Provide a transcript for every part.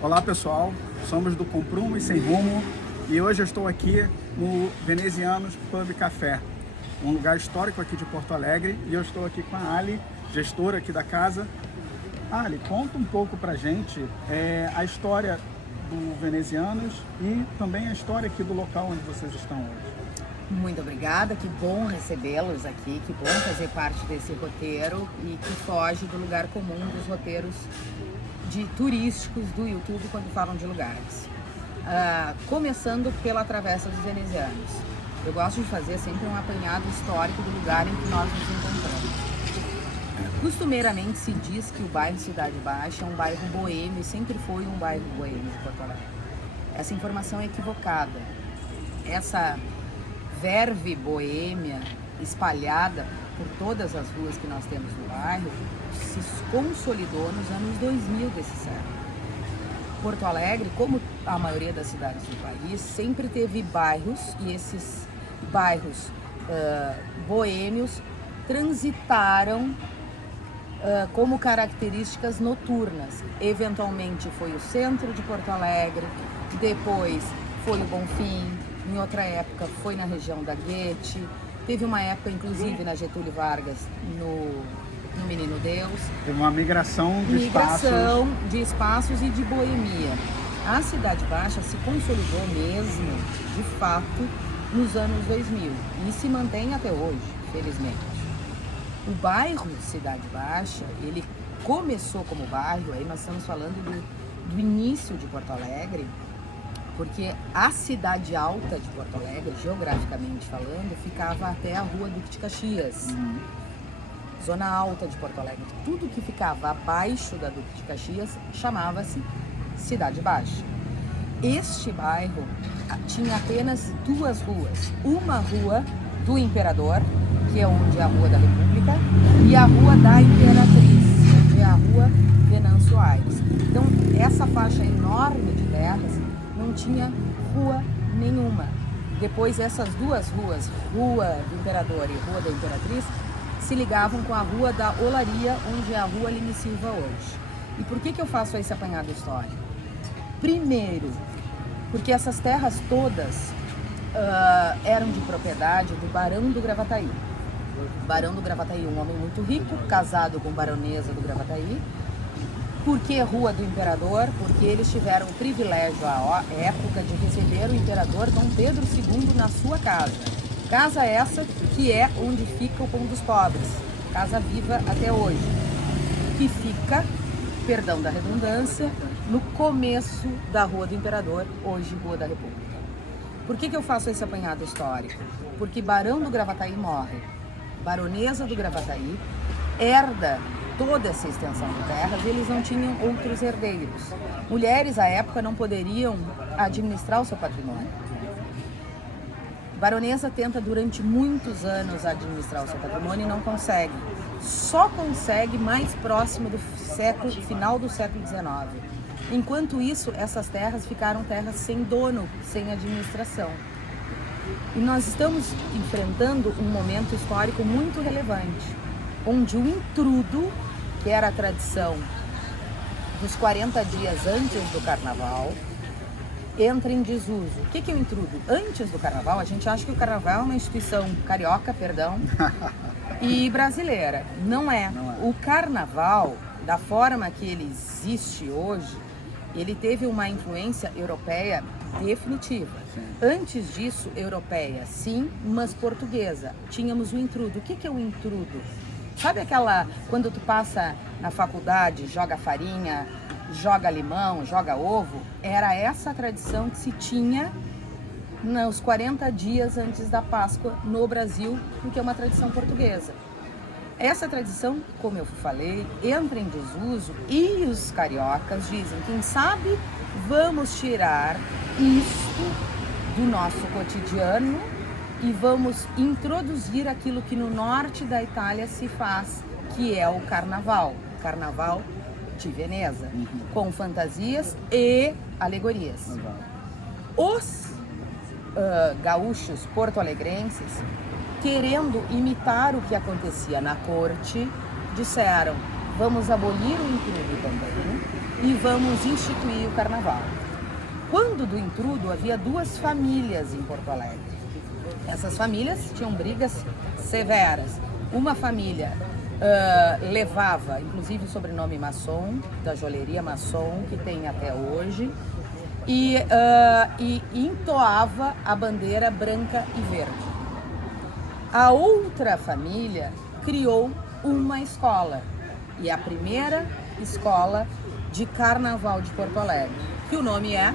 Olá pessoal, somos do Com Prumo e Sem Rumo e hoje eu estou aqui no Venezianos Pub Café, um lugar histórico aqui de Porto Alegre, e eu estou aqui com a Ali, gestora aqui da casa. Ali, conta um pouco pra gente a história do Venezianos e também a história aqui do local onde vocês estão hoje. Muito obrigada, que bom recebê-los aqui, que bom fazer parte desse roteiro e que foge do lugar comum dos roteiros turísticos do YouTube quando falam de lugares. Começando pela Travessa dos Venezianos. Eu gosto de fazer sempre um apanhado histórico do lugar em que nós nos encontramos. Costumeiramente se diz que o bairro Cidade Baixa é um bairro boêmio e sempre foi um bairro boêmio de Porto Alegre. Essa informação é equivocada. Essa verve boêmia espalhada por todas as ruas que nós temos no bairro se consolidou nos anos 2000 desse século. Porto Alegre, como a maioria das cidades do país, sempre teve bairros, e esses bairros boêmios transitaram como características noturnas. Eventualmente foi o centro de Porto Alegre, depois foi o Bonfim, em outra época foi na região da Guete, teve uma época inclusive na Getúlio Vargas, no Menino Deus. Teve uma migração de espaços e de boemia. A Cidade Baixa se consolidou mesmo, de fato, nos anos 2000 e se mantém até hoje, felizmente. O bairro Cidade Baixa, ele começou como bairro, aí nós estamos falando do início de Porto Alegre, porque a cidade alta de Porto Alegre, geograficamente falando, ficava até a Rua Duque de Caxias. Zona alta de Porto Alegre. Tudo que ficava abaixo da Duque de Caxias chamava-se Cidade Baixa. Este bairro tinha apenas duas ruas. Uma rua do Imperador, que é onde é a Rua da República, e a Rua da Imperatriz, onde é a Rua Venâncio Aires. Então, essa faixa enorme de terras não tinha rua nenhuma. Depois, essas duas ruas, Rua do Imperador e Rua da Imperatriz, se ligavam com a Rua da Olaria, onde é a Rua Lime Silva hoje. E por que eu faço esse apanhado histórico? Primeiro, porque essas terras todas eram de propriedade do Barão do Gravataí. Barão do Gravataí, um homem muito rico, casado com baronesa do Gravataí. Por que Rua do Imperador? Porque eles tiveram o privilégio, à época, de receber o imperador Dom Pedro II na sua casa. Casa essa que é onde fica o Pão dos Pobres, casa viva até hoje, que fica, perdão da redundância, no começo da Rua do Imperador, hoje Rua da República. Por que eu faço esse apanhado histórico? Porque Barão do Gravataí morre, Baronesa do Gravataí herda toda essa extensão de terras e eles não tinham outros herdeiros. Mulheres, à época, não poderiam administrar o seu patrimônio. Baronesa tenta durante muitos anos administrar o seu patrimônio e não consegue. Só consegue mais próximo do final do século XIX. Enquanto isso, essas terras ficaram terras sem dono, sem administração. E nós estamos enfrentando um momento histórico muito relevante, onde o intrudo, que era a tradição dos 40 dias antes do Carnaval, entra em desuso. O que é o intrudo? Antes do Carnaval, a gente acha que o Carnaval é uma instituição carioca, e brasileira. Não é. O Carnaval, da forma que ele existe hoje, ele teve uma influência europeia definitiva. Sim. Antes disso, europeia, sim, mas portuguesa. Tínhamos o intrudo. O que é o intrudo? Sabe quando tu passa na faculdade, joga farinha, joga limão, joga ovo? Era essa a tradição que se tinha nos 40 dias antes da Páscoa no Brasil, porque é uma tradição portuguesa. Essa tradição, como eu falei, entra em desuso e os cariocas dizem, quem sabe vamos tirar isso do nosso cotidiano e vamos introduzir aquilo que no norte da Itália se faz, que é o Carnaval de Veneza, com fantasias e alegorias. Os gaúchos porto-alegrenses, querendo imitar o que acontecia na corte, disseram, vamos abolir o intrudo também e vamos instituir o carnaval. Quando do intrudo havia 2 famílias em Porto Alegre. Essas famílias tinham brigas severas. Uma família levava, inclusive, o sobrenome Masson, da joalheria Masson, que tem até hoje, e entoava a bandeira branca e verde. A outra família criou uma escola, e a primeira escola de carnaval de Porto Alegre, que o nome é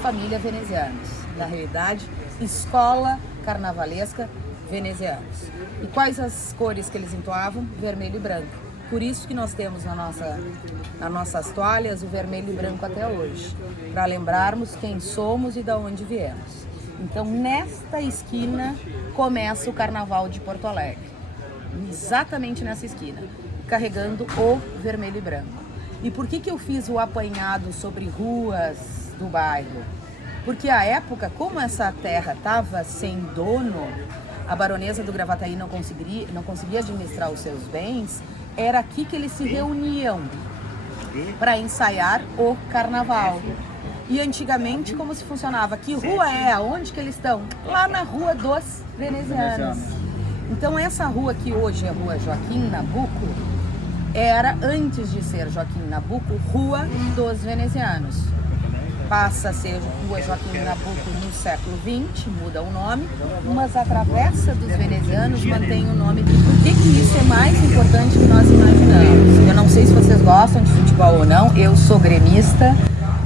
Família Venezianos. Na realidade, Escola Carnavalesca Venezianos. E quais as cores que eles entoavam? Vermelho e branco. Por isso que nós temos nas nossas toalhas o vermelho e branco até hoje, para lembrarmos quem somos e de onde viemos. Então, nesta esquina começa o Carnaval de Porto Alegre. Exatamente nessa esquina, carregando o vermelho e branco. E por que eu fiz o apanhado sobre ruas do bairro? Porque à época, como essa terra estava sem dono, a baronesa do Gravataí não conseguia administrar os seus bens, era aqui que eles se reuniam para ensaiar o carnaval. E antigamente, como se funcionava? Que rua é? Aonde que eles estão? Lá na Rua dos Venezianos. Então essa rua que hoje é Rua Joaquim Nabuco, era, antes de ser Joaquim Nabuco, Rua dos Venezianos. Passa a ser Rua Joaquim Nabuco no século XX, muda o nome, mas a Travessa dos Venezianos mantém o nome. Por que isso é mais importante do que nós imaginamos? Eu não sei se vocês gostam de futebol ou não, eu sou gremista,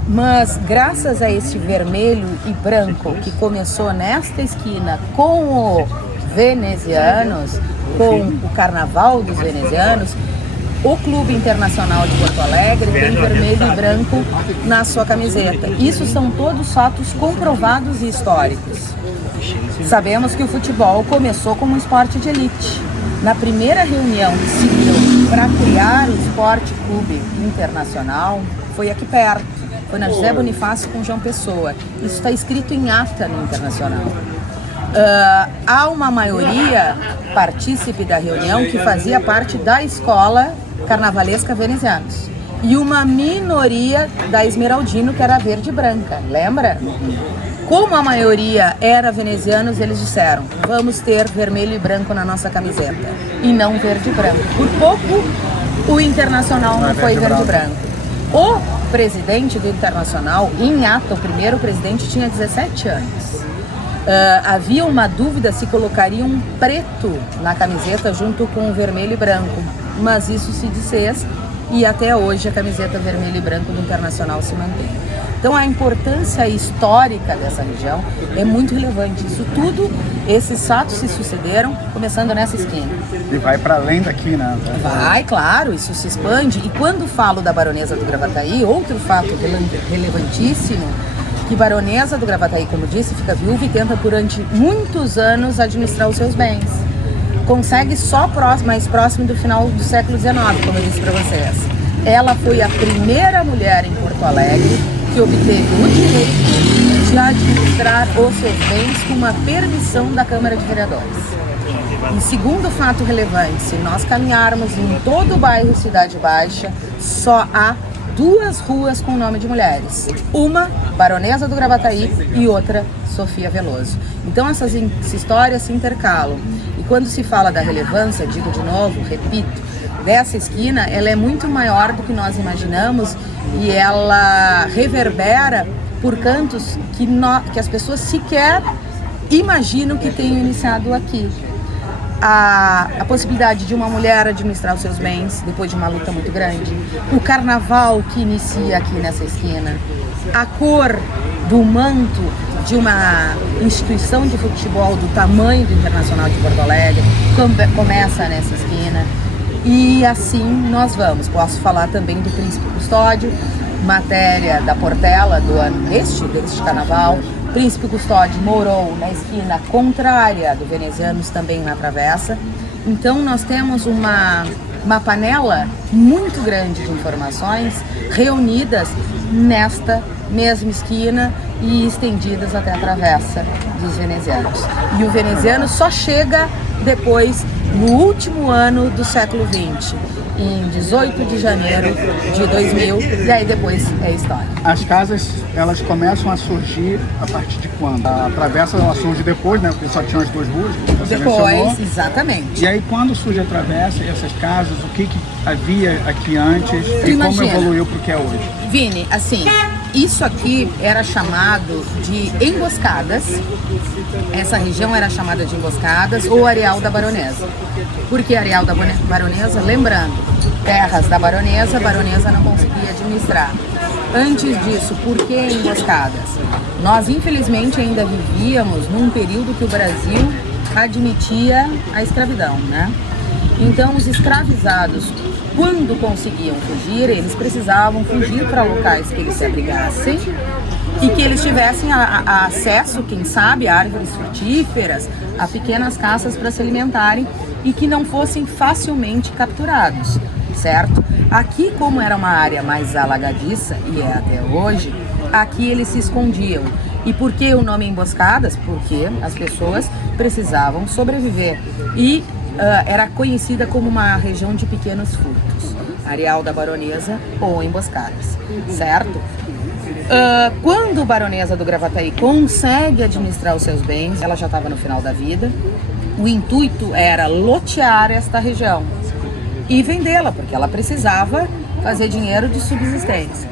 mas graças a esse vermelho e branco que começou nesta esquina com o Venezianos, com o Carnaval dos Venezianos, o Clube Internacional de Porto Alegre tem vermelho e branco na sua camiseta. Isso são todos fatos comprovados e históricos. Sabemos que o futebol começou como um esporte de elite. Na primeira reunião que se deu para criar o Esporte Clube Internacional, foi aqui perto, foi na José Bonifácio com João Pessoa. Isso está escrito em ata no Internacional. Há uma maioria partícipe da reunião que fazia parte da escola carnavalesca Venezianos e uma minoria da Esmeraldino, que era verde e branca, lembra? Como a maioria era venezianos, eles disseram: vamos ter vermelho e branco na nossa camiseta e não verde e branco. Por pouco o Internacional não foi verde e branco. O presidente do Internacional, em ata, o primeiro presidente, tinha 17 anos. Havia uma dúvida se colocaria um preto na camiseta junto com o vermelho e branco, mas isso se desfez e até hoje a camiseta vermelho e branco do Internacional se mantém. Então a importância histórica dessa região é muito relevante. Isso tudo, esses fatos se sucederam começando nessa esquina. E vai para além daqui, né? Vai, claro, isso se expande. E quando falo da baronesa do Gravataí, outro fato relevantíssimo, que baronesa do Gravataí, como disse, fica viúva e tenta durante muitos anos administrar os seus bens. Consegue só mais próximo do final do século XIX, como eu disse para vocês. Ela foi a primeira mulher em Porto Alegre que obteve o direito de administrar os seus bens com uma permissão da Câmara de Vereadores. E segundo fato relevante, se nós caminharmos em todo o bairro Cidade Baixa, só há 2 ruas com nome de mulheres. Uma, Baronesa do Gravataí, e outra, Sofia Veloso. Então essas histórias se intercalam. E quando se fala da relevância, digo de novo, repito, dessa esquina, ela é muito maior do que nós imaginamos e ela reverbera por cantos que as pessoas sequer imaginam que tenham iniciado aqui. A possibilidade de uma mulher administrar os seus bens depois de uma luta muito grande, o carnaval que inicia aqui nessa esquina, a cor do manto de uma instituição de futebol do tamanho do Internacional de Porto Alegre começa nessa esquina. E assim nós vamos. Posso falar também do Príncipe Custódio, matéria da Portela do ano deste carnaval. Príncipe Custódio morou na esquina contrária do Venezianos, também na Travessa. Então nós temos uma panela muito grande de informações reunidas nesta mesma esquina e estendidas até a Travessa dos Venezianos. E o veneziano só chega depois, no último ano do século XX. em 18 de janeiro de 2000, e aí depois é história. As casas, elas começam a surgir a partir de quando? A travessa, ela surge depois, né? Porque só tinham as duas ruas, como você mencionou. Depois, exatamente. E aí, quando surge a travessa e essas casas, o que havia aqui antes e Imagina, como evoluiu para o que é hoje? Vini, assim, isso aqui era chamado de emboscadas. Essa região era chamada de emboscadas ou Areal da Baronesa. Por que Areal da Baronesa? Lembrando, terras da Baronesa, a Baronesa não conseguia administrar. Antes disso, por que emboscadas? Nós, infelizmente, ainda vivíamos num período que o Brasil admitia a escravidão, né? Então, os escravizados, quando conseguiam fugir, eles precisavam fugir para locais que eles se abrigassem e que eles tivessem acesso, quem sabe, a árvores frutíferas, a pequenas caças para se alimentarem e que não fossem facilmente capturados, certo? Aqui, como era uma área mais alagadiça, e é até hoje, aqui eles se escondiam. E por que o nome emboscadas? Porque as pessoas precisavam sobreviver e era conhecida como uma região de pequenos furtos, Areal da Baronesa ou emboscadas, certo? Quando a Baronesa do Gravataí consegue administrar os seus bens, ela já estava no final da vida, o intuito era lotear esta região e vendê-la, porque ela precisava fazer dinheiro de subsistência.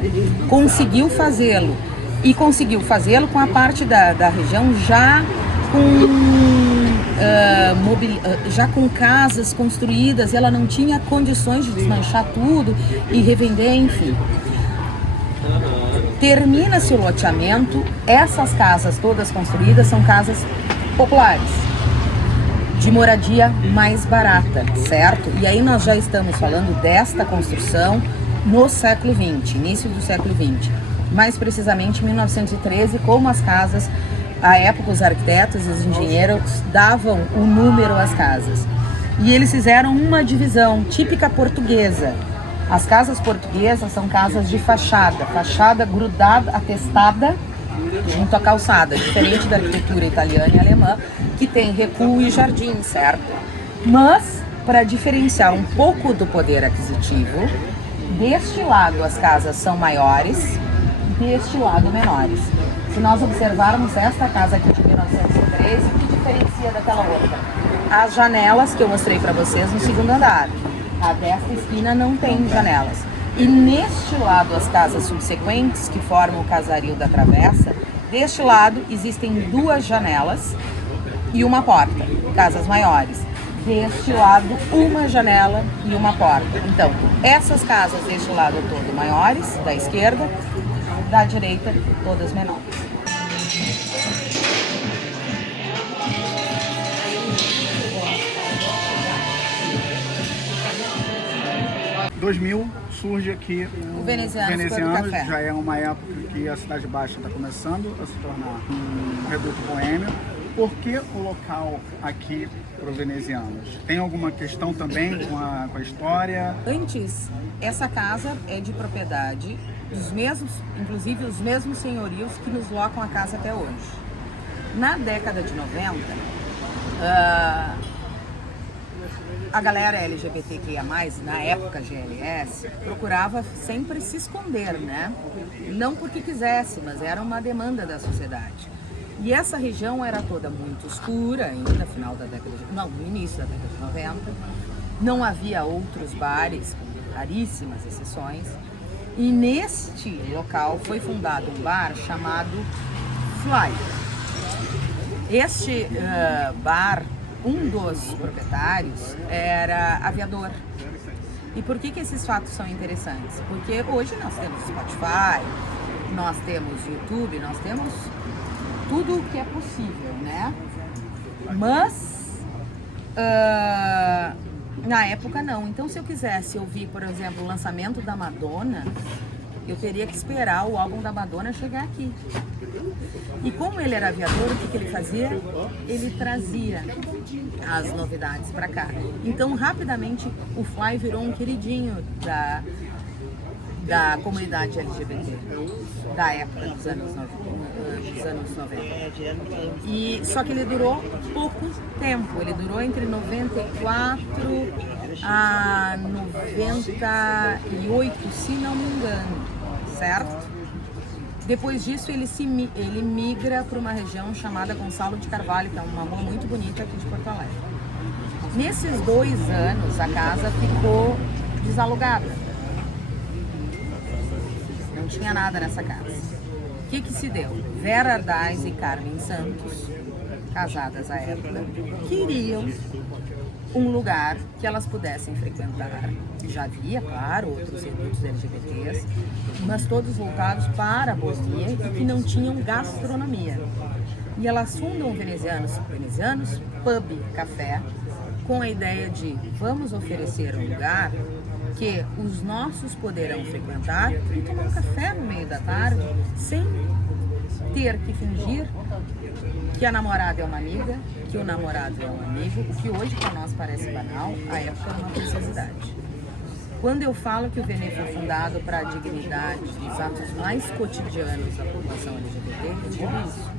Conseguiu fazê-lo, e conseguiu fazê-lo com a parte da região já com casas construídas, ela não tinha condições de desmanchar tudo e revender, enfim. Termina-se o loteamento, essas casas todas construídas são casas populares, de moradia mais barata, certo? E aí nós já estamos falando desta construção no século XX, início do século XX. Mais precisamente em 1913, como as casas, à época os arquitetos e os engenheiros davam o número às casas. E eles fizeram uma divisão típica portuguesa. As casas portuguesas são casas de fachada grudada, atestada junto à calçada, diferente da arquitetura italiana e alemã, que tem recuo e jardim, certo? Mas, para diferenciar um pouco do poder aquisitivo, deste lado as casas são maiores, deste lado menores. Se nós observarmos esta casa aqui de 1913, o que diferencia daquela outra? As janelas que eu mostrei para vocês no segundo andar. A desta esquina não tem janelas. E neste lado, as casas subsequentes, que formam o casario da travessa, deste lado existem duas janelas e uma porta, casas maiores. Deste lado, uma janela e uma porta. Então, essas casas deste lado todo maiores, da esquerda, da direita, todas menores. Em 2000 surge aqui o Venezianos, já é uma época que a Cidade Baixa está começando a se tornar um reduto boêmio. Por que o local aqui para os venezianos? Tem alguma questão também com a história? Antes, essa casa é de propriedade dos mesmos, inclusive os mesmos senhorios que nos locam a casa até hoje. Na década de 90, a galera LGBTQIA+, na época GLS, procurava sempre se esconder, né? Não porque quisesse, mas era uma demanda da sociedade. E essa região era toda muito escura, ainda no início da década de 90. Não havia outros bares, com raríssimas exceções. E neste local foi fundado um bar chamado Fly. Este bar, um dos proprietários era aviador. E por que esses fatos são interessantes? Porque hoje nós temos Spotify, nós temos YouTube, nós temos tudo o que é possível, né? Mas na época não. Então, se eu quisesse ouvir, por exemplo, o lançamento da Madonna, eu teria que esperar o álbum da Madonna chegar aqui. E como ele era aviador, o que ele fazia? Ele trazia as novidades para cá. Então, rapidamente, o Fly virou um queridinho da comunidade LGBT, da época dos anos 90. Só que ele durou pouco tempo, ele durou entre 94 a 98, se não me engano, certo? Depois disso ele migra para uma região chamada Gonçalo de Carvalho, que é uma rua muito bonita aqui de Porto Alegre. Nesses 2 anos a casa ficou desalugada. Não tinha nada nessa casa. O que se deu? Vera Ardaz e Carmen Santos, casadas à época, queriam um lugar que elas pudessem frequentar. Já havia, claro, outros eventos LGBTs, mas todos voltados para a Bosnia e que não tinham gastronomia. E elas fundam o Venezianos Pub Café, com a ideia de vamos oferecer um lugar que os nossos poderão frequentar e tomar um café no meio da tarde, sem ter que fingir que a namorada é uma amiga, que o namorado é um amigo, o que hoje para nós parece banal, a época era uma necessidade. Quando eu falo que o Venê foi fundado para a dignidade dos atos mais cotidianos da população LGBT, eu digo isso.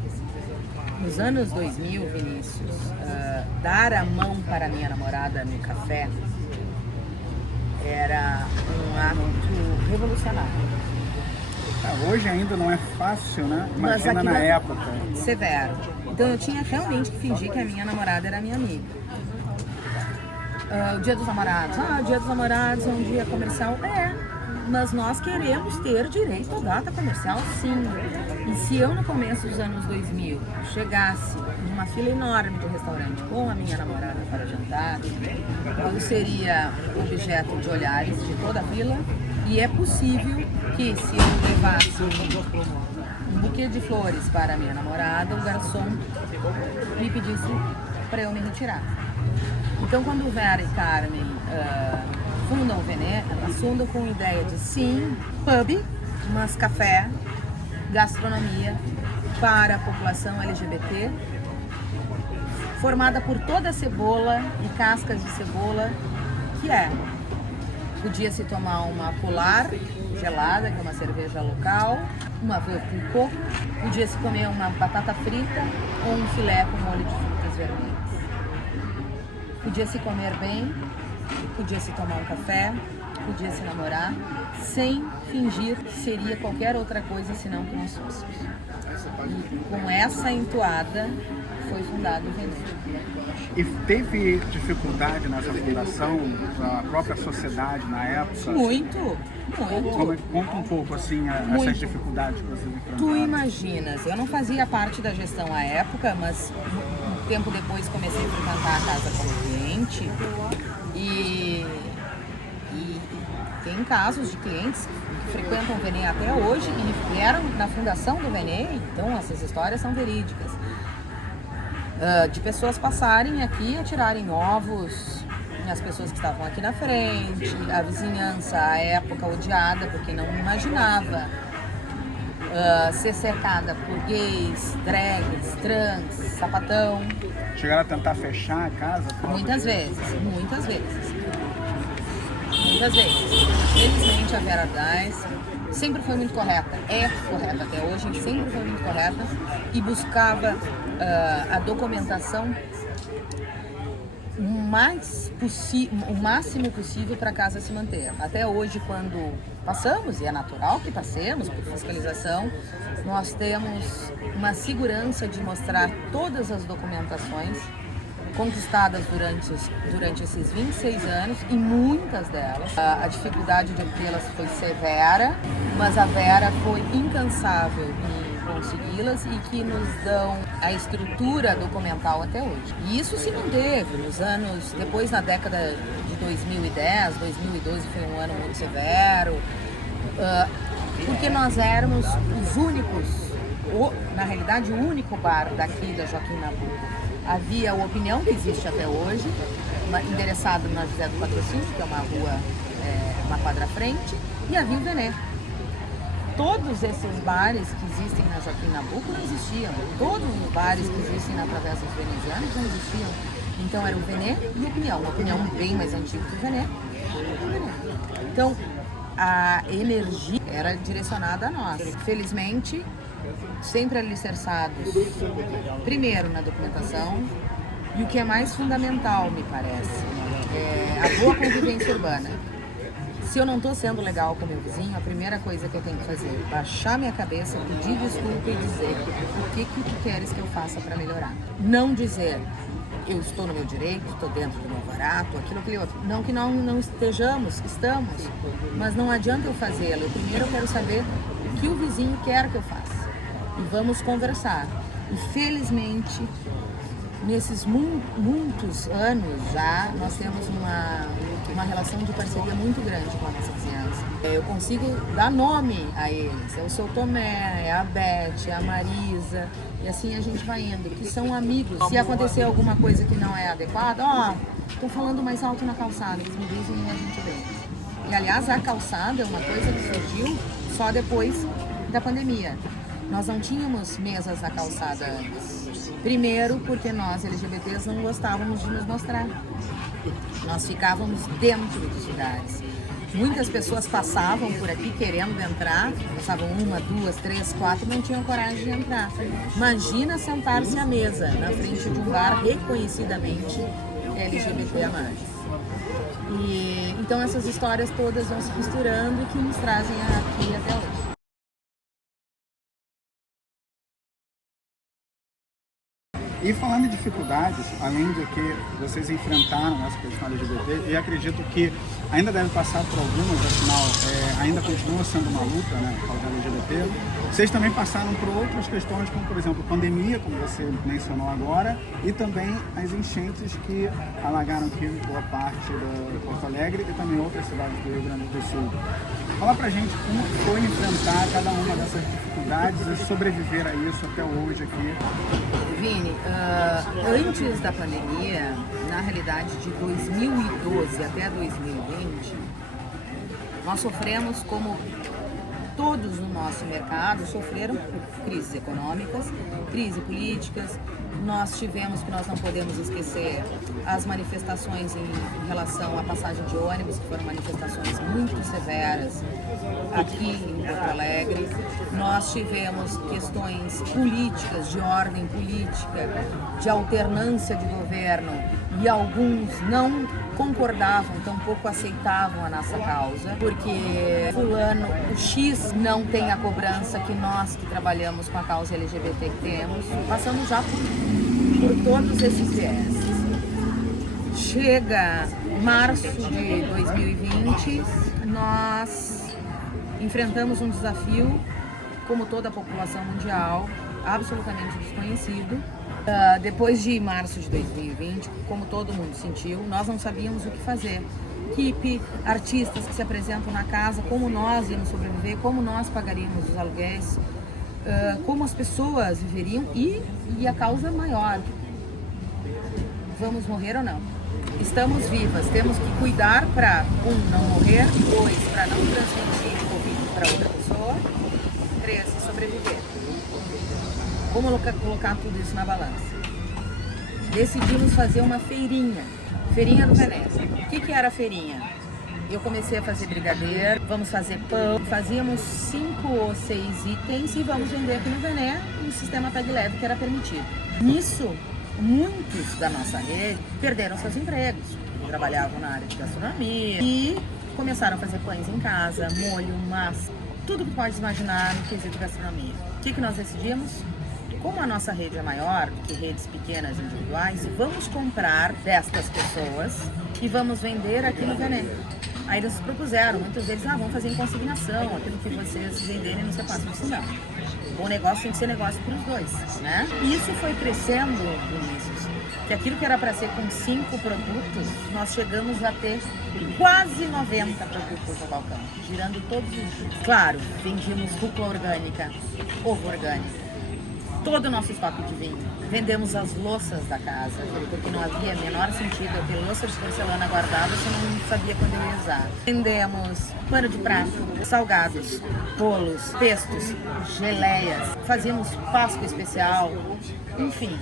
Nos anos 2000, Vinícius, dar a mão para a minha namorada no café era um ato revolucionário. Hoje ainda não é fácil, né? Imagina na época. Severo. Então eu tinha realmente que fingir que a minha namorada era minha amiga. O Dia dos Namorados. O Dia dos Namorados é um dia comercial? Mas nós queremos ter direito à data comercial, sim. E se eu, no começo dos anos 2000, chegasse numa fila enorme do restaurante com a minha namorada para jantar, eu seria objeto de olhares de toda a fila. E é possível que, se eu levasse um buquê de flores para a minha namorada, o garçom me pedisse para eu me retirar. Então, quando Vera e Carmen fundam o Venê, elas fundam com a ideia de sim, pub, mas café, gastronomia para a população LGBT, formada por toda a cebola e cascas de cebola, que podia-se tomar uma polar gelada, que é uma cerveja local, uma veuve com coco, podia-se comer uma batata frita ou um filé com molho de frutas vermelhas. Podia-se comer bem, podia-se tomar um café, podia-se namorar, sem fingir que seria qualquer outra coisa senão que nós fôssemos. E com essa entoada foi fundado o Venê. E teve dificuldade nessa fundação, a própria sociedade na época? Muito. Conta um pouco, assim, essas dificuldades que vocês enfrentaram. Tu imaginas, eu não fazia parte da gestão à época, mas um tempo depois comecei a frequentar a casa como cliente e tem casos de clientes que frequentam o Venê até hoje e vieram na fundação do Venê, então essas histórias são verídicas. De pessoas passarem aqui a tirarem ovos, as pessoas que estavam aqui na frente, a vizinhança, à época odiada, porque não imaginava ser cercada por gays, drags, trans, sapatão. Chegaram a tentar fechar a casa? Muitas vezes. Felizmente a Vera Ardaz sempre foi muito correta, é correta até hoje, sempre foi muito correta e buscava a documentação o máximo possível para a casa se manter. Até hoje, quando passamos, e é natural que passemos por fiscalização, nós temos uma segurança de mostrar todas as documentações conquistadas durante esses 26 anos e muitas delas. A dificuldade de obtê-las foi severa, mas a Vera foi incansável em consegui-las e que nos dão a estrutura documental até hoje. E isso se manteve nos anos, depois na década de 2010, 2012 foi um ano muito severo, porque nós éramos os únicos, na realidade o único bar daqui da Joaquim Nabuco. Havia o Opinião, que existe até hoje, endereçado na José do Patrocínio, que é uma rua, uma quadra à frente, e havia o Venê. Todos esses bares que existem na Joaquim Nabuco não existiam. Todos os bares que existem na Travessa dos Venezianos não existiam. Então era o Venê e o Opinião. O Opinião bem mais antigo que o Venê. Então a energia era direcionada a nós. Felizmente, sempre alicerçados, primeiro na documentação, e o que é mais fundamental, me parece, a boa convivência urbana. Se eu não estou sendo legal com o meu vizinho, a primeira coisa que eu tenho que fazer é baixar minha cabeça, pedir desculpa e dizer o que tu queres que eu faça para melhorar. Não dizer, eu estou no meu direito, estou dentro do meu barato, aquilo, aquele outro. Não que não estejamos, estamos, mas não adianta eu fazê-lo. Primeiro eu quero saber o que o vizinho quer que eu faça. E vamos conversar. E felizmente, nesses muitos anos já, nós temos uma relação de parceria muito grande com a nossa vizinhança. Eu consigo dar nome a eles. Eu sou o Tomé, é a Beth, é a Marisa, e assim a gente vai indo, que são amigos. Se acontecer alguma coisa que não é adequada, tô falando mais alto na calçada, eles me dizem e a gente vem. E aliás, a calçada é uma coisa que surgiu só depois da pandemia. Nós não tínhamos mesas na calçada antes. Primeiro, porque nós, LGBTs, não gostávamos de nos mostrar. Nós ficávamos dentro dos lugares. Muitas pessoas passavam por aqui querendo entrar, passavam 1, 2, 3, 4, não tinham coragem de entrar. Imagina sentar-se à mesa na frente de um bar reconhecidamente LGBT+. E então essas histórias todas vão se misturando e que nos trazem aqui até hoje. E falando em dificuldades, além de que vocês enfrentaram essa questão LGBT, e acredito que ainda deve passar por algumas, afinal, ainda continua sendo uma luta, né, a causa LGBT, vocês também passaram por outras questões, como por exemplo, pandemia, como você mencionou agora, e também as enchentes que alagaram aqui boa parte de Porto Alegre e também outras cidades do Rio Grande do Sul. Fala pra gente como foi enfrentar cada uma dessas dificuldades e sobreviver a isso até hoje aqui. Vini, antes da pandemia, na realidade de 2012 até 2020, nós sofremos, como todos no nosso mercado, sofreram por crises econômicas, crises políticas. Nós tivemos, que nós não podemos esquecer, as manifestações em relação à passagem de ônibus, que foram manifestações muito severas aqui em Porto Alegre. Nós tivemos questões políticas, de ordem política, de alternância de governo, e alguns não concordavam, tampouco aceitavam a nossa causa, porque fulano, o X não tem a cobrança que nós que trabalhamos com a causa LGBT temos. Passamos já por todos esses viés. Chega março de 2020, nós enfrentamos um desafio, como toda a população mundial, absolutamente desconhecido. Depois de março de 2020, como todo mundo sentiu, nós não sabíamos o que fazer. Equipe, artistas que se apresentam na casa, como nós íamos sobreviver, como nós pagaríamos os aluguéis, como as pessoas viveriam e a causa maior. Vamos morrer ou não? Estamos vivas, temos que cuidar para, não morrer, 2, para não transmitir o Covid para outra pessoa, 3, sobreviver. Vamos colocar tudo isso na balança. Decidimos fazer uma feirinha do Veneza. O que era a feirinha? Eu comecei a fazer brigadeiro, vamos fazer pão, fazíamos 5 ou 6 itens e vamos vender aqui no Vené no sistema Peg Leve, que era permitido. Nisso, muitos da nossa rede perderam seus empregos, trabalhavam na área de gastronomia e começaram a fazer pães em casa, molho, massa, tudo que pode imaginar no quesito gastronomia. O que nós decidimos? Como a nossa rede é maior do que redes pequenas individuais, vamos comprar destas pessoas e vamos vender aqui no Vené. Aí eles propuseram, muitos deles, vamos fazer em consignação, aquilo que vocês venderem no seu passo. Isso não. O negócio tem que ser negócio para os dois, né? E isso foi crescendo, Vinícius, que aquilo que era para ser com 5 produtos, nós chegamos a ter quase 90 produtos no balcão, girando todos os dias. Claro, vendíamos rúcula orgânica, ovo orgânico, todo o nosso estoque de vinho. Vendemos as louças da casa, porque não havia menor sentido eu ter louça de porcelana guardada se eu não sabia quando eu ia usar. Vendemos pano de prato, salgados, bolos, pestos, geleias, fazíamos Páscoa especial, enfim.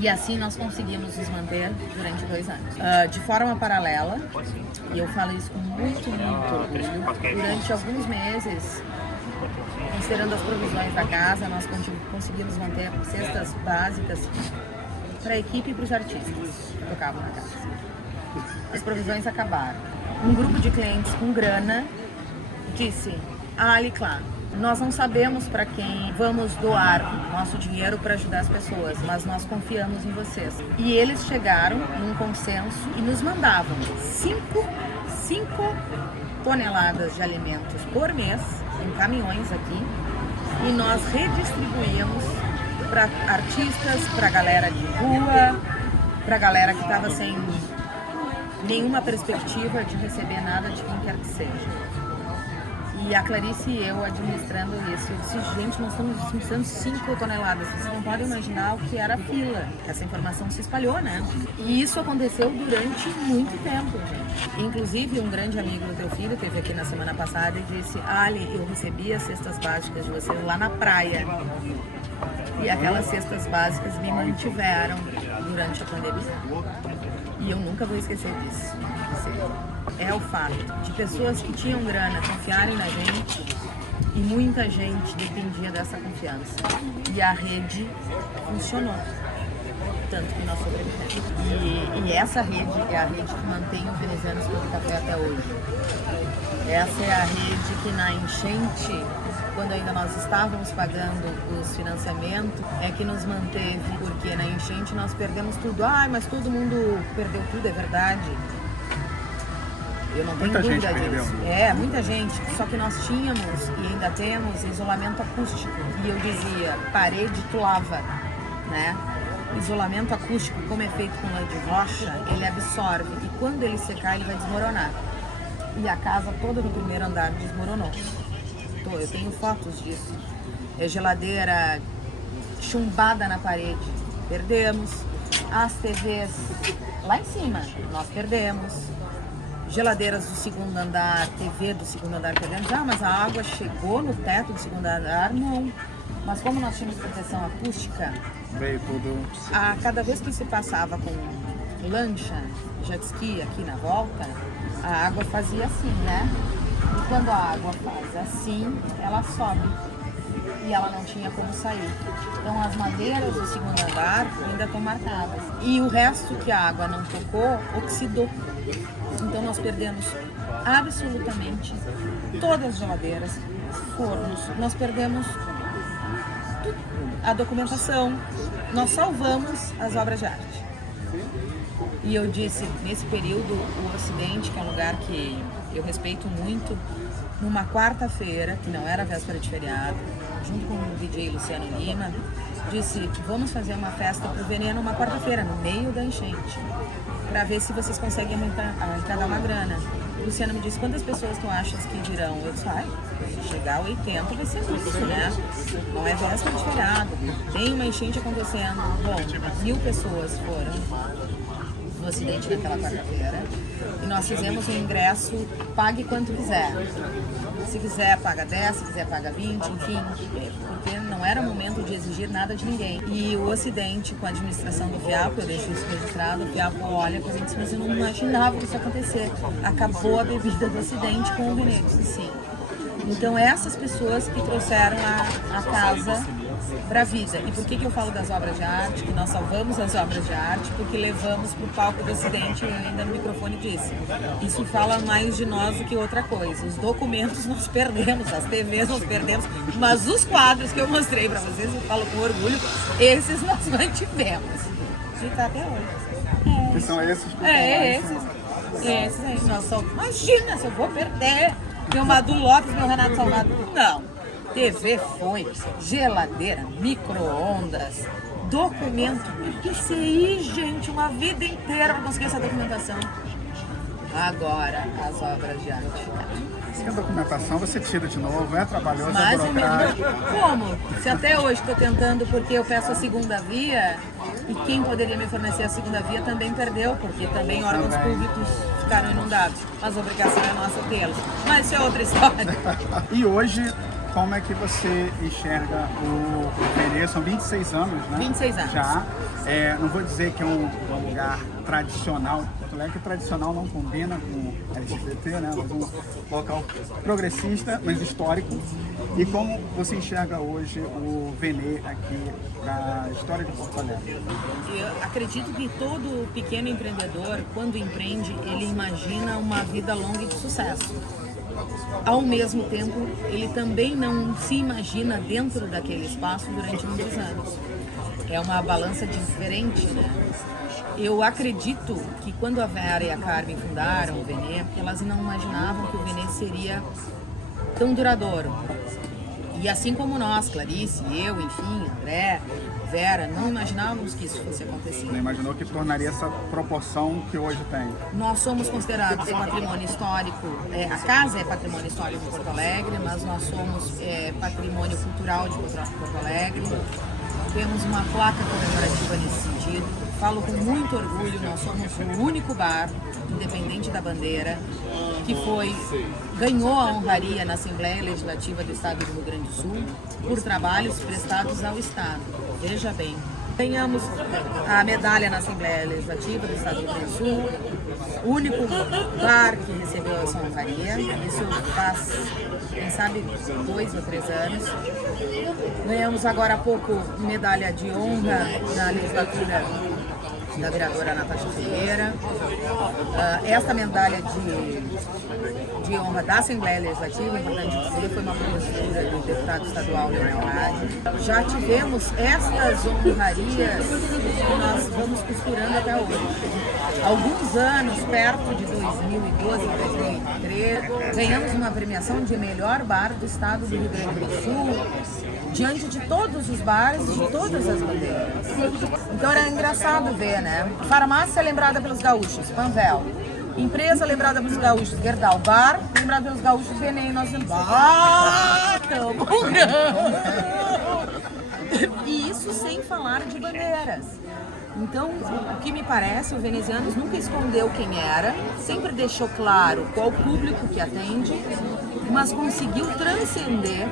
E assim nós conseguimos nos manter durante 2 anos. De forma paralela, e eu falo isso com muito orgulho, durante alguns meses, considerando as provisões da casa, nós conseguimos manter cestas básicas para a equipe e para os artistas que tocavam na casa. as provisões acabaram. Um grupo de clientes com grana disse: Ali, claro, nós não sabemos para quem vamos doar nosso dinheiro para ajudar as pessoas, mas nós confiamos em vocês. E eles chegaram num consenso e nos mandavam 5 toneladas de alimentos por mês em caminhões aqui, e nós redistribuíamos para artistas, para galera de rua, para galera que estava sem nenhuma perspectiva de receber nada de quem quer que seja. E a Clarice e eu administrando isso. Eu disse: gente, nós estamos distribuindo 5 toneladas. Vocês não podem imaginar o que era a fila. Essa informação se espalhou, né? E isso aconteceu durante muito tempo, gente. Inclusive, um grande amigo do teu filho esteve aqui na semana passada e disse: Ali, eu recebi as cestas básicas de vocês lá na praia. E aquelas cestas básicas me mantiveram durante a pandemia. E eu nunca vou esquecer disso. É o fato de pessoas que tinham grana confiarem na gente, e muita gente dependia dessa confiança. E a rede funcionou. Tanto que nós sobrevivemos. E essa rede é a rede que mantém o Venezianos Clube Café até hoje. Essa é a rede que na enchente, quando ainda nós estávamos pagando os financiamentos, é que nos manteve, porque na enchente nós perdemos tudo. Mas todo mundo perdeu tudo, é verdade. Eu não tenho dúvida disso. Muita gente. Só que nós tínhamos e ainda temos isolamento acústico. E eu dizia, parede tu lava, né? Isolamento acústico, como é feito com lã de rocha, ele absorve. E quando ele secar, ele vai desmoronar. E a casa toda do primeiro andar desmoronou. Eu tenho fotos disso. É geladeira chumbada na parede, perdemos. As TVs lá em cima, nós perdemos. Geladeiras do segundo andar, TV do segundo andar, perdemos. Mas a água chegou no teto do segundo andar? Não. Mas como nós tínhamos proteção acústica, veio tudo. Cada vez que se passava com lancha, jet ski aqui na volta, a água fazia assim, né? E quando a água faz assim, ela sobe. E ela não tinha como sair. Então as madeiras do segundo andar ainda estão marcadas. E o resto que a água não tocou, oxidou. Então nós perdemos absolutamente todas as geladeiras, fornos. Nós perdemos tudo. A documentação. Nós salvamos as obras de arte. E eu disse, nesse período, o Ocidente, que é um lugar que eu respeito muito, numa quarta-feira, que não era véspera de feriado, junto com o DJ Luciano Lima, disse: vamos fazer uma festa pro Veneno uma quarta-feira, no meio da enchente, para ver se vocês conseguem arrecadar uma grana. O Luciano me disse: quantas pessoas tu achas que virão? Eu disse: se chegar a 80 vai ser isso, né? Não é véspera de feriado, tem uma enchente acontecendo. Bom, 1000 pessoas foram no Ocidente naquela quarta-feira, e nós fizemos um ingresso, pague quanto quiser. Se quiser paga 10, se quiser paga 20, enfim, porque não era momento de exigir nada de ninguém. E o Ocidente, com a administração do Fiapo, eu deixo isso registrado, o Fiapo olha pra mim e diz: mas eu não imaginava isso acontecer. Acabou a bebida do Ocidente com o Veneno. Sim. Então essas pessoas que trouxeram a casa para a vida. E por que eu falo das obras de arte? Que nós salvamos as obras de arte porque levamos para o palco do Ocidente, e ainda no microfone disse: isso fala mais de nós do que outra coisa. Os documentos nós perdemos, as TVs nós perdemos, mas os quadros que eu mostrei para vocês, eu falo com orgulho, esses nós mantivemos. E tá até hoje. Que são esses que esses aí. Nós só, imagina se eu vou perder meu Madu Lopes, meu Renato Salgado. Não. TV foi, geladeira, micro-ondas, documento. PCI, gente, uma vida inteira para conseguir essa documentação. Agora, as obras de arte. Se a documentação você tira de novo, é trabalhoso, mas é burocrático. Como? Se até hoje estou tentando porque eu peço a segunda via, e quem poderia me fornecer a segunda via também perdeu, porque também órgãos públicos ficaram inundados. Mas a obrigação é nossa tê-los. Mas isso é outra história. E hoje como é que você enxerga o Veneza? São 26 anos, né? 26 anos. Já. Não vou dizer que é um lugar tradicional, Porto Alegre, que tradicional não combina com LGBT, né? Mas um local progressista, mas histórico. E como você enxerga hoje o Venê aqui da história de Porto Alegre? Eu acredito que todo pequeno empreendedor, quando empreende, ele imagina uma vida longa e de sucesso. Ao mesmo tempo, ele também não se imagina dentro daquele espaço durante muitos anos. É uma balança diferente, né? Eu acredito que quando a Vera e a Carmen fundaram o Venê, elas não imaginavam que o Venê seria tão duradouro. E assim como nós, Clarice, eu, enfim, André, Vera, não imaginávamos que isso fosse acontecer. Não imaginou que tornaria essa proporção que hoje tem? Nós somos considerados patrimônio histórico, a casa é patrimônio histórico de Porto Alegre, mas nós somos patrimônio cultural de Porto Alegre. Temos uma placa comemorativa nesse sentido. Falo com muito orgulho, nós somos o único bar, independente da bandeira, que ganhou a honraria na Assembleia Legislativa do Estado do Rio Grande do Sul por trabalhos prestados ao Estado. Veja bem, ganhamos a medalha na Assembleia Legislativa do Estado do Rio Grande do Sul, o único bar que recebeu essa honraria, isso faz, quem sabe, 2 ou 3 anos. Ganhamos agora há pouco medalha de honra na legislatura da vereadora Natasha Ferreira. Esta medalha de honra da Assembleia Legislativa, importante dizer, foi uma propositura do deputado estadual Leonel Hadi. Já tivemos estas honrarias que nós vamos costurando até hoje. Alguns anos, perto de 2012, 2013, ganhamos uma premiação de melhor bar do estado do Rio Grande do Sul, diante de todos os bares e de todas as bandeiras. Então era engraçado ver, né? Farmácia lembrada pelos gaúchos, Panvel. Empresa lembrada pelos gaúchos, Gerdau. Bar lembrado pelos gaúchos, Venê. Nós dizemos, e isso sem falar de bandeiras. Então, o que me parece, o Venezianos nunca escondeu quem era, sempre deixou claro qual público que atende, mas conseguiu transcender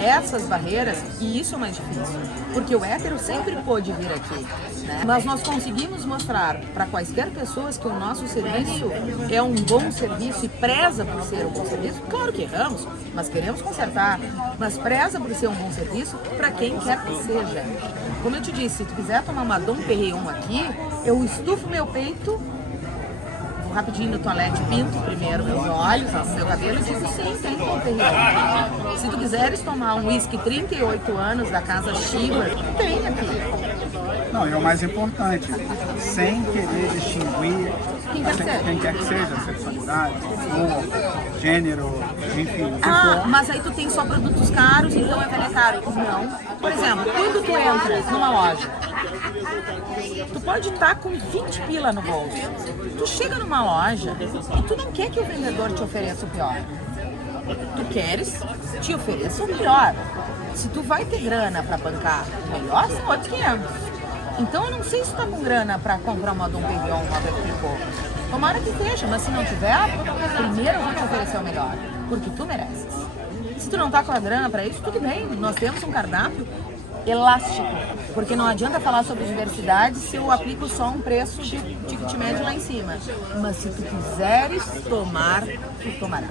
essas barreiras, e isso é mais difícil, porque o hétero sempre pôde vir aqui, né? Mas nós conseguimos mostrar para quaisquer pessoas que o nosso serviço é um bom serviço e preza por ser um bom serviço. Claro que erramos, mas queremos consertar, mas preza por ser um bom serviço para quem quer que seja. Como eu te disse, se tu quiser tomar uma Dom Perignon aqui, eu estufo meu peito, vou rapidinho no toalete, pinto primeiro meus olhos, meu cabelo e digo sim, tem Dom Perignon. Se tu quiseres tomar um whisky 38 anos da casa Shiva, tem aqui. Não, e o mais importante, sem querer distinguir quem quer que seja, sexualidade, cor, gênero, enfim. Mas aí tu tem só produtos caros, então é velho caro. Não. Por exemplo, quando tu entras numa loja, tu pode estar com 20 pila no bolso. Tu chega numa loja e tu não quer que o vendedor te ofereça o pior. Tu queres te ofereça o melhor. Se tu vai ter grana para bancar o melhor, são outros 500. Então eu não sei se tu tá com grana para comprar uma Dom Perignon, uma Vertico. Tomara que esteja, mas se não tiver, primeiro eu vou te oferecer o melhor, porque tu mereces. Se tu não tá com a grana para isso, tudo bem. Nós temos um cardápio elástico, porque não adianta falar sobre diversidade se eu aplico só um preço de ticket médio lá em cima. Mas se tu quiseres tomar, tu tomarás.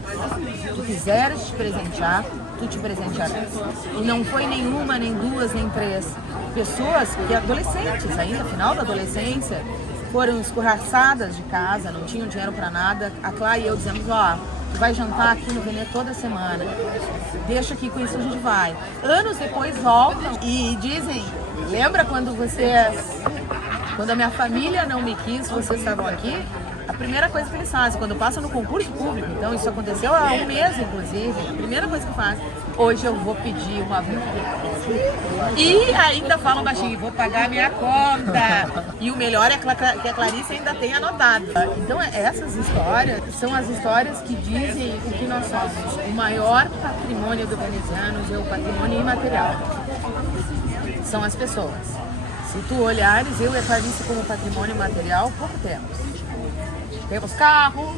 Se tu quiseres te presentear, tu te presentearás. E não foi nenhuma, nem duas, nem três pessoas, que adolescentes ainda, final da adolescência, foram escorraçadas de casa, não tinham dinheiro para nada. A Clá e eu dizemos, tu vai jantar aqui no Venê toda semana, deixa aqui, com isso a gente vai. Anos depois voltam e dizem, lembra quando a minha família não me quis, vocês estavam aqui? A primeira coisa que eles fazem, quando passam no concurso público, então isso aconteceu há um mês, inclusive, a primeira coisa que fazem, hoje eu vou pedir uma vida. E ainda falam baixinho, vou pagar minha conta. E o melhor é que a Clarice ainda tem anotado. Então essas histórias são as histórias que dizem o que nós somos. O maior patrimônio do Venezianos é o patrimônio imaterial. São as pessoas. Se tu olhares, eu e a Clarice como patrimônio material, pouco temos. Temos carro,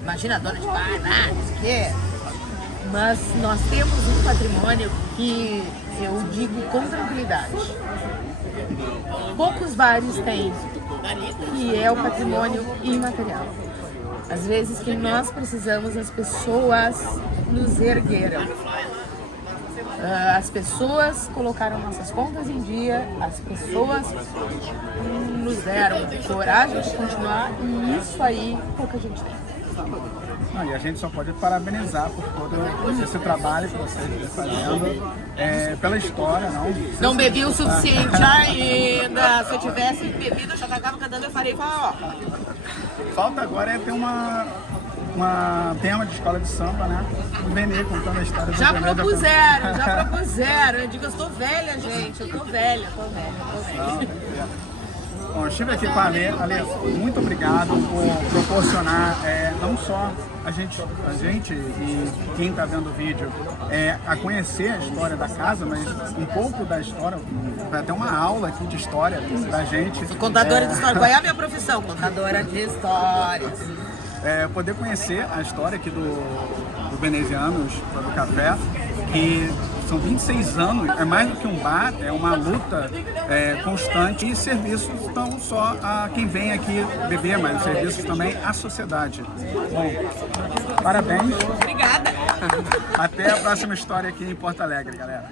imagina a dona de bar, isso aqui. mas nós temos um patrimônio que eu digo com tranquilidade. Poucos bares têm, que é o patrimônio imaterial. Às vezes que nós precisamos, as pessoas nos ergueram. As pessoas colocaram nossas contas em dia, as pessoas nos deram coragem de continuar, e isso aí pouca gente tem. Não, e a gente só pode parabenizar por todo esse trabalho que vocês estão fazendo, pela história, não? Não bebi o suficiente ainda. Se eu tivesse bebido, eu já tava cantando, eu faria, ó. Falta agora ter uma tema de escola de samba, né? O Benê contando a história do Já Benê. propuseram. Eu digo, eu estou velha, gente. Eu tô velha. Bom, eu estive aqui com a Ale. Ale, muito obrigado por proporcionar não só a gente e quem está vendo o vídeo a conhecer a história da casa, mas um pouco da história, vai ter uma aula aqui de história da gente. Contadora de história. Qual é a minha profissão? Contadora de histórias. Poder conhecer a história aqui do Venezianos, do café, que são 26 anos, é mais do que um bar, é uma luta constante, e serviços não só a quem vem aqui beber, mas serviços também à sociedade. Bom, parabéns. Obrigada. Até a próxima história aqui em Porto Alegre, galera.